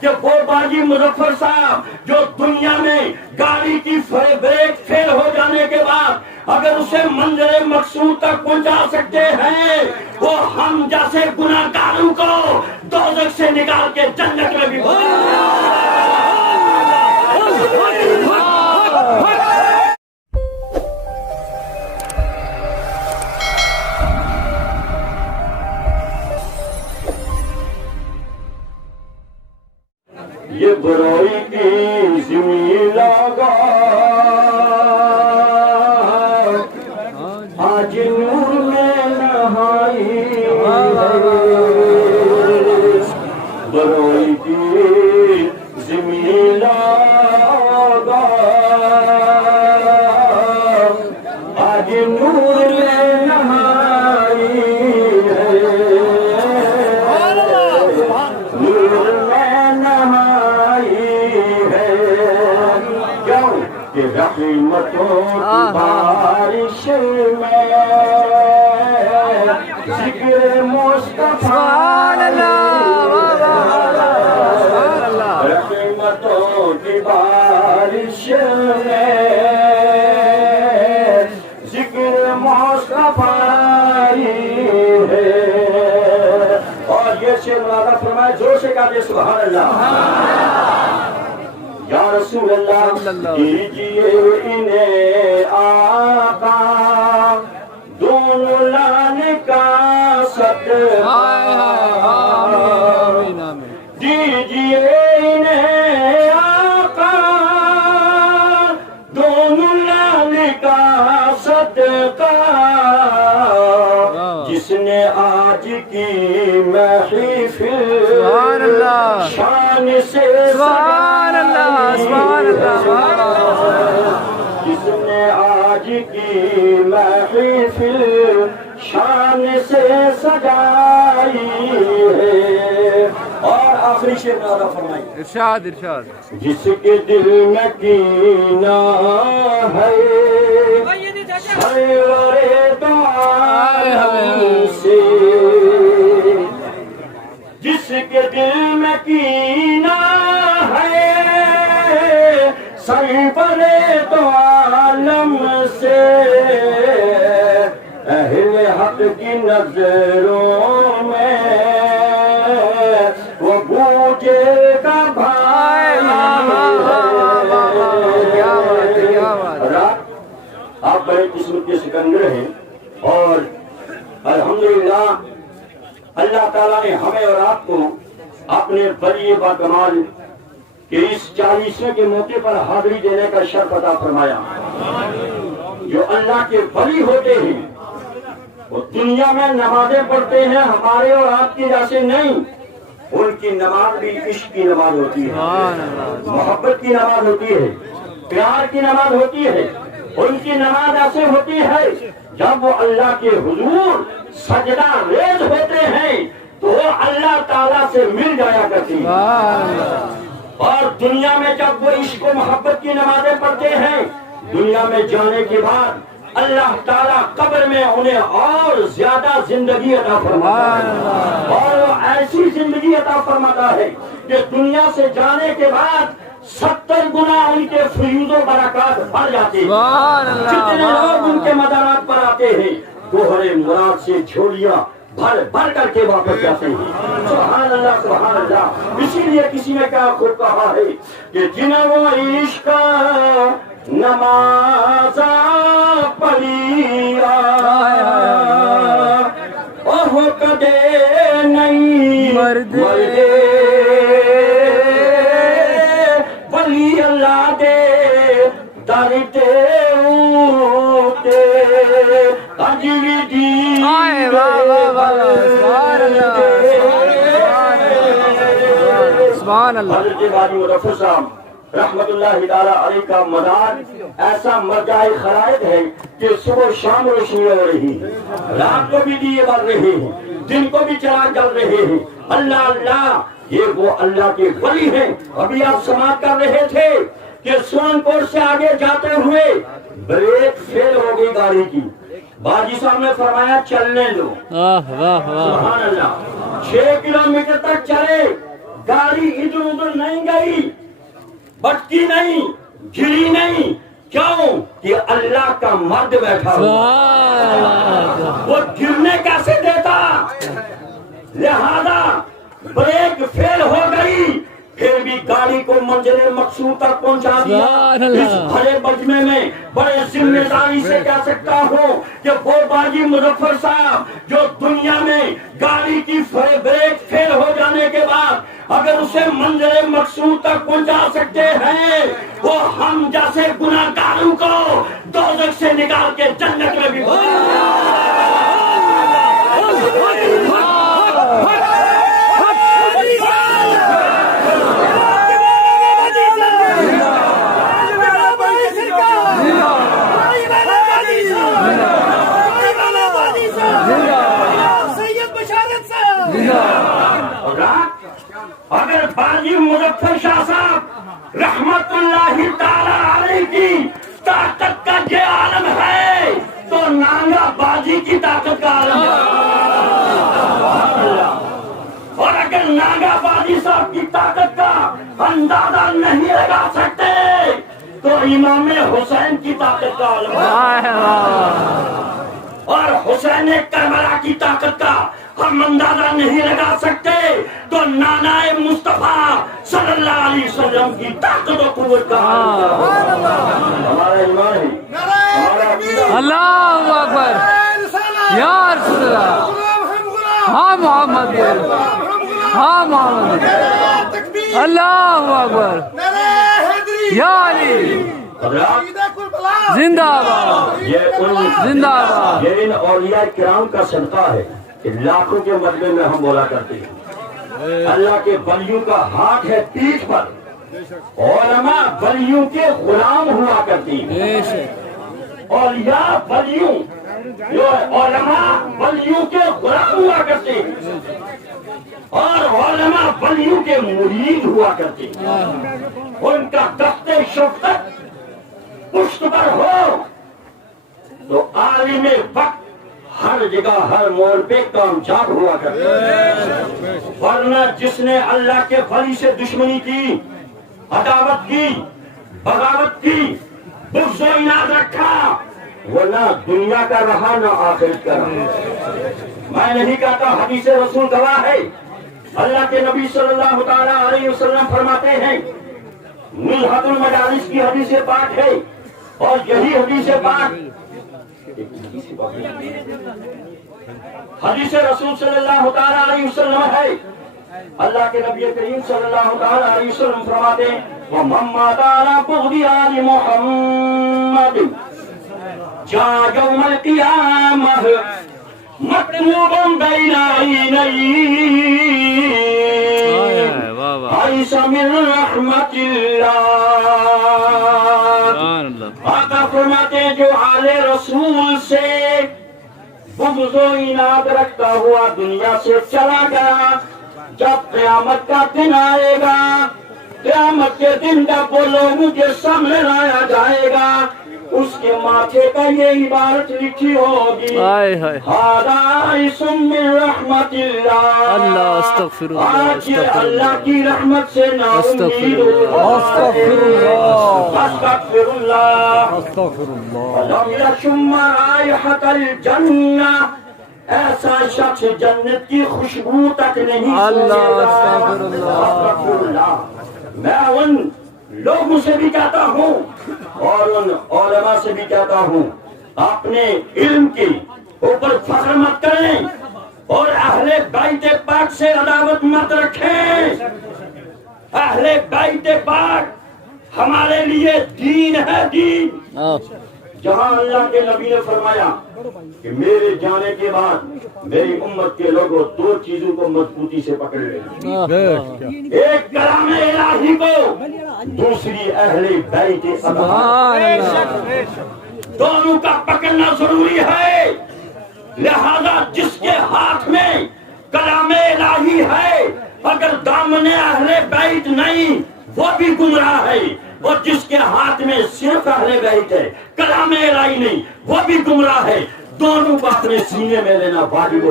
کہ وہ باجی مظفر صاحب جو دنیا میں گاڑی کی بریک فیل ہو جانے کے بعد اگر اسے منزل مقصود تک پہنچا سکتے ہیں، وہ ہم جیسے گناہگاروں کو دوزخ سے نکال کے جنت میں بھی یہ برائی کی زمین لگا آج نور میں نہائی برائی کی زمین لگا آج نور میں نہائی نور میں نہائی کہ رحمتوں کی بارش میں ذکر مصطفیٰ رحمتوں کی بارش میں ذکر مصطفیٰ ہے۔ اور یہ شعر مولانا فرمائے زور سے کہا سبحان اللہ۔ یا رسول اللہ دیجئے انہیں آقا دونوں لانے کا صدقہ، دیجئے انہیں آقا دونوں لانے کا صدقہ، جس نے آج کی محفل شان سے جس نے آج کی محفل شان سے سجائی ہے۔ اور آخری شعر مولانا فرمائی ارشاد ارشاد۔ جس کے دل میں کینہ ہے سرور دو عالم سے، جس کے دل میں کینہ ہے سرور دو عالم سے، اہل حق کی نظروں میں وہ گونجے گا بھائی۔ آپ بڑے قسمت کے سکندر ہیں، اور الحمدللہ اللہ تعالیٰ نے ہمیں اور آپ کو اپنے ولی با کمال کہ اس 40ویں کے موقع پر حاضری دینے کا شرف عطا فرمایا۔ جو اللہ کے ولی ہوتے ہیں وہ دنیا میں نمازیں پڑھتے ہیں، ہمارے اور آپ کی جیسے نہیں، ان کی نماز بھی عشق کی نماز ہوتی ہے، محبت کی نماز ہوتی ہے، پیار کی نماز ہوتی ہے۔ ان کی نماز ایسے ہوتی ہے جب وہ اللہ کے حضور سجدہ ریز ہوتے ہیں تو وہ اللہ تعالیٰ سے مل جایا کرتی ہیں۔ اور دنیا میں جب وہ عشق و محبت کی نمازیں پڑھتے ہیں، دنیا میں جانے کے بعد اللہ تعالیٰ قبر میں انہیں اور زیادہ زندگی عطا فرماتا ہے، اور وہ ایسی زندگی عطا فرماتا ہے کہ دنیا سے جانے کے بعد 70 گنا ان کے فیوز و برکات بڑھ جاتے ہیں۔ جتنے لوگ ان کے مزارات پر آتے ہیں گوہر مراد سے جھولیاں بھر بھر کر کے واپس جاتے ہیں۔ سبحان اللہ سبحان اللہ۔ اسی لیے کسی نے کیا خوب کہا ہے کہ جنہیں وہ عشق نماز پڑھیا وہ کدے نہیں مردے، ولی اللہ دے درتے اوتے اجوی دی سبحان اللہ۔ حضرت غازی مظفر صاحب رحمت اللہ تعالی علیہ کا مدار ایسا مرجع خلائق ہے کہ صبح شام روشنی ہو رہی ہے، رات کو بھی دیے بل رہے ہیں، دن کو بھی چراغ جل رہے ہیں۔ اللہ اللہ، یہ وہ اللہ کے ولی ہیں۔ ابھی آپ سماعت کر رہے تھے کہ سورنپور سے آگے جاتے ہوئے بریک فیل ہو گئی گاڑی کی، باجی صاحب نے فرمایا چلنے دو۔ سبحان اللہ۔ 6 کلومیٹر تک چلے، گاڑی ادھر ادھر نہیں گئی، بٹکی نہیں، گری نہیں، کیوں کہ اللہ کا مرد بیٹھا ہوا، وہ گرنے کیسے دیتا؟ لہذا بریک فیل ہو گئی، پھر بھی گاڑی کو منزل مقصود تک پہنچا دیا۔ اس بڑے مجمع میں بڑے ذمہ داری سے کہہ سکتا ہوں کہ وہ باجی مظفر صاحب جو دنیا میں گاڑی کی بریک فیل ہو جانے کے بعد اگر اسے منزل مقصود تک پہنچا سکتے ہیں، وہ ہم جیسے گناہگاروں کو دوزخ سے نکال کے جنت میں بھی اگر باجی مظفر شاہ صاحب رحمت اللہ تعالی علیہ کی طاقت کا یہ عالم ہے تو نانا باجی کی طاقت کا عالم ہے، اور اگر ناگا باجی صاحب کی طاقت کا اندازہ نہیں لگا سکتے تو امام حسین کی طاقت کا عالم ہے، اور حسین کربلا کی طاقت کا ہم اندازہ نہیں لگا سکتے تو نانا مصطفیٰ صلی اللہ علیہ وسلم کی طاقت و قوت کا ہمارا ایمان ہے۔ اللہ اکبر، یا رسول اللہ، ہاں محمد، ہاں محمد، اللہ اکبر، یا علی زندہ باد، زندہ باد۔ یہ ان اولیاء کرام کا صدقہ ہے کہ لاکھوں کے مجمع میں ہم بولا کرتے ہیں اللہ کے ولیوں کا ہاتھ ہے پیٹھ پر، علماء ولیوں کے غلام ہوا کرتی ہیں، اولیاء ولیوں جو علماء ولیوں کے غلام ہوا کرتے ہیں اور علماء ولیوں کے مرید ہوا کرتے ہیں، ان کا دست شفقت پشت پر ہو تو عالم وقت ہر جگہ ہر موڑ پہ کامیاب ہوا کرتا ہے، ورنہ جس نے اللہ کے ولی سے دشمنی کی، عداوت کی، بغاوت کی، بغض و عناد رکھا، وہ نہ دنیا کا رہا نہ آخرت کا رہا۔ میں نہیں کہتا، حدیث رسول گواہ ہے، اللہ کے نبی صلی اللہ تعالی علیہ وسلم فرماتے ہیں، ملحت المجالس کی حدیث پاک ہے، اور یہی حدیث پاک حدیث رسول صلی اللہ تعالی علیہ وسلم ہے۔ اللہ کے نبی کریم صلی اللہ تعالی علیہ وسلم فرماتے ہیں وَمَن مَّاتَ عَلَىٰ بُغْضِ آلِ مُحَمَّدٍ جَاءَ يَوْمَ الْقِيَامَةِ مَكْتُوبًا بَيْنَ عَيْنَيْهِ لَيْسَ مِن رَحْمَةِ اللَّهِ۔ آقا فرماتے ہیں جو آل رسول سے بغض و عناد رکھتا ہوا دنیا سے چلا گیا، جب قیامت کا دن آئے گا، قیامت کے دن جب وہ لوگوں کے سامنے لایا جائے گا، اس کے ماتھے کا یہ عبارت لکھی ہوگی ہذا اسم من رحمت اللہ، استغفر اللہ، آج یہ اللہ کی رحمت سے نا امید استغفر اللہ ولم یشم رائحۃ الجنہ، ایسا شخص جنت کی خوشبو تک نہیں استغفر اللہ۔ میں ان لوگوں سے بھی کہتا ہوں اور ان علماء سے بھی کہتا ہوں، اپنے علم کے اوپر فخر مت کریں اور اہل بیت پاک سے عداوت مت رکھیں۔ اہل بیت پاک ہمارے لیے دین ہے، دین۔ جہاں اللہ کے نبی نے فرمایا کہ میرے جانے کے بعد میری امت کے لوگوں دو چیزوں کو مضبوطی سے پکڑ لیں، ایک کلام الہی کو، دوسری اہل بیت دونوں کا پکڑنا ضروری ہے۔ لہذا جس کے ہاتھ میں کلام الہی ہے اگر دامن اہل بیت نہیں وہ بھی گمراہ ہے، اور جس کے ہاتھ میں صرف اہل بیت ہے کلام الہی نہیں وہ بھی گمراہ ہے۔ دونوں کو اپنے سینے میں لینا واجب ہے۔